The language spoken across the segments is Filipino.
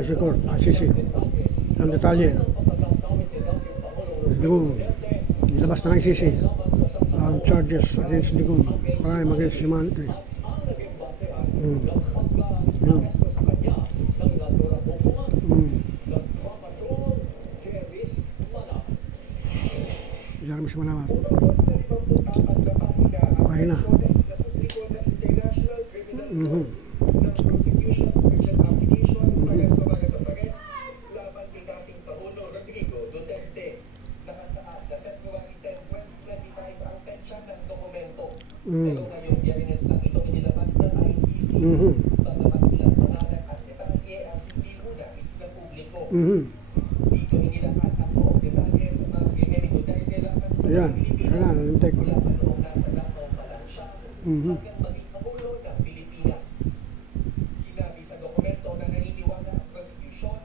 IC Court, ICC. Ang detalye. Digong, nilabas ng ICC ang charges against Digong, crime against humanity. Yun. Diyan kami malaman. Okay na. Prosecution special application against Somalia Tafares laban kay dating Pangulo Rodrigo Duterte. Nakasaad na February 10, 2025 ang tensya ng dokumento. Pero ngayong Biyernes lang ito inilabas ng ICC. Bagamat ilang pangalan at detalye ang hindi muna isang publiko. Dito inilahat ang buong detalye sa mga krimen ni Duterte laban sa Pilipinas. Mula pa noong nasa Davao pa lang siya hanggang maging Pangulo ng Pilipinas. Sinabi sa dokumento na naniniwala ang prosecution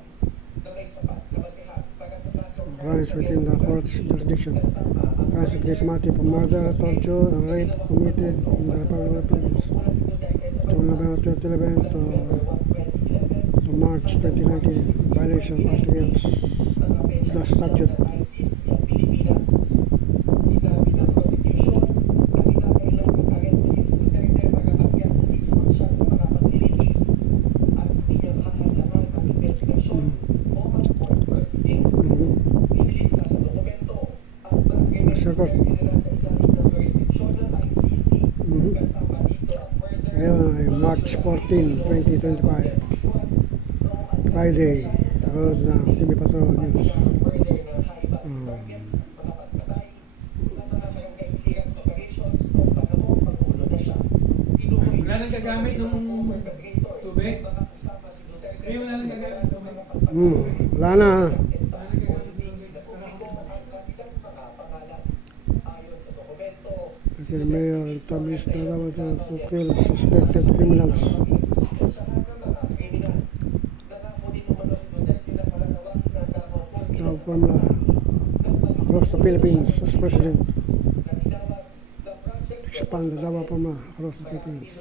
na may sapat na basihan para sa kasong crimes within the court's jurisdiction. Crimes against multiple murder, torture, and rape committed in the Republic of the Philippines from November 2011 to March 2019. Violation of articles the statute. Sinabi ng prosecution na kinakailangan arestuhin si Duterte para makiagsisipan siya sa mga paglilitis at hindi niya mahalaman ang investigasyon o ang court proceedings. Inilis na sa dokumento ang mga krimen ni Duterte na nasa ilalim ng jurisdiction ng ICC kasama dito ang murder. Ngayon ay March 14, 2025. Friday. Tapos na TV Patrol News. Wala nang gagamit ng tubig? Ay, wala nang gagamit ng tubig? Wala na. The mayor established the laboratory to kill suspected criminals. Now from across the Philippines as president. Expand the Davao Pama across the Philippines.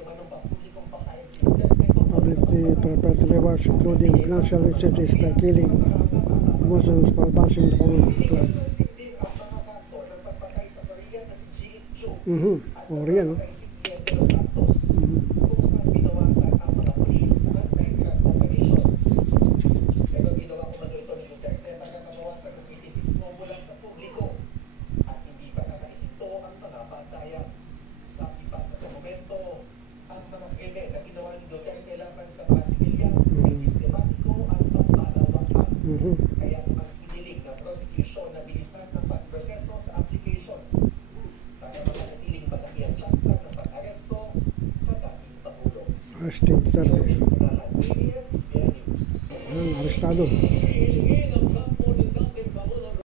Publicly prepared rewards including financial incentives by killing Muslims for bashing the Quran. Korean, no? Kaya naman hinilig ng prosecution na bilisan ng pagproseso sa application para manatiling malaki ang tsansa ng pag-aresto sa dating Pangulo. Arresting Duterte. ABS-CBN News. Arestado.